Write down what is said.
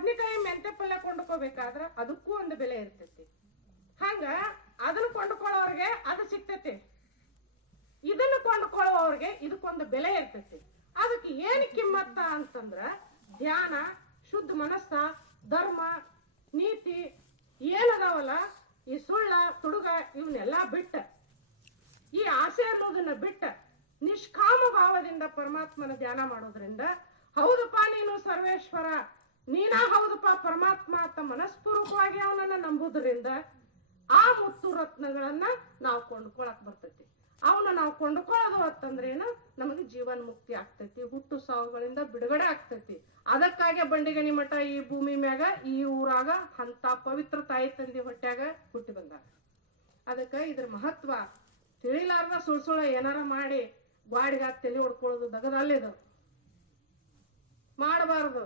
ಬದ್ನಿಕಾಯಿ ಮೆಂತೆ ಪಲ್ಯ ಕೊಂಡ್ಕೋಬೇಕಾದ್ರ ಅದಕ್ಕೂ ಒಂದು ಬೆಲೆ ಇರ್ತೈತಿ. ಹಂಗ ಅದನ್ನ ಕೊಂಡ್ಕೊಳ್ಳೋರ್ಗೆ ಅದು ಸಿಗ್ತೈತಿ, ಇದನ್ನ ಕೊಂಡ್ಕೊಳ್ಳೋರ್ಗೆ ಇದಕ್ಕೊಂದು ಬೆಲೆ ಇರ್ತೈತಿ. ಅದಕ್ಕೆ ಏನ್ ಕಿಮ್ಮತ್ತ ಅಂತಂದ್ರ ಧ್ಯಾನ, ಶುದ್ಧ ಮನಸ್ಸ, ಧರ್ಮ, ನೀತಿ ಏನದಾವಲ್ಲ, ಈ ಸುಳ್ಳ ತುಡುಗ ಇವನ್ನೆಲ್ಲಾ ಬಿಟ್ಟ, ಈ ಆಸೆ ಅನ್ನೋದನ್ನ ಬಿಟ್ಟ ನಿಷ್ಕಾಮ ಭಾವದಿಂದ ಪರಮಾತ್ಮನ ಧ್ಯಾನ ಮಾಡೋದ್ರಿಂದ ಹೌದಪ್ಪ ನೀನು ಸರ್ವೇಶ್ವರ, ನೀನ ಹೌದಪ್ಪ ಪರಮಾತ್ಮ ಅಂತ ಮನಸ್ಪೂರ್ವಕವಾಗಿ ಅವನನ್ನ ನಂಬುದ್ರಿಂದ ಆ ಮುತ್ತು ರತ್ನಗಳನ್ನ ನಾವು ಕೊಂಡ್ಕೊಳಕ್ ಬರ್ತೈತಿ. ಅವನ್ನ ನಾವು ಕೊಂಡ್ಕೊಳ್ಳೋದು ಅಂತಂದ್ರೇನು, ನಮಗೆ ಜೀವನ್ ಮುಕ್ತಿ ಆಗ್ತೈತಿ, ಹುಟ್ಟು ಸಾವುಗಳಿಂದ ಬಿಡುಗಡೆ ಆಗ್ತೈತಿ. ಅದಕ್ಕಾಗಿ ಬಂಡಿಗಣಿ ಮಠ ಈ ಭೂಮಿ ಮ್ಯಾಗ ಈ ಊರಾಗ ಅಂತ ಪವಿತ್ರ ತಾಯಿ ತಂದಿ ಹೊಟ್ಯಾಗ ಹುಟ್ಟಿ ಬಂದಾಗ. ಅದಕ್ಕ ಇದ್ರ ಮಹತ್ವ ತಿಳಿಲಾರ್ದ ಸುಳ್ಸುಳ ಏನಾರ ಮಾಡಿ ಗಾಡಿಗ ತಲೆ ಹೊಡ್ಕೊಳ್ಳೋದು ದಗದಲ್ಲಿದು ಮಾಡಬಾರದು.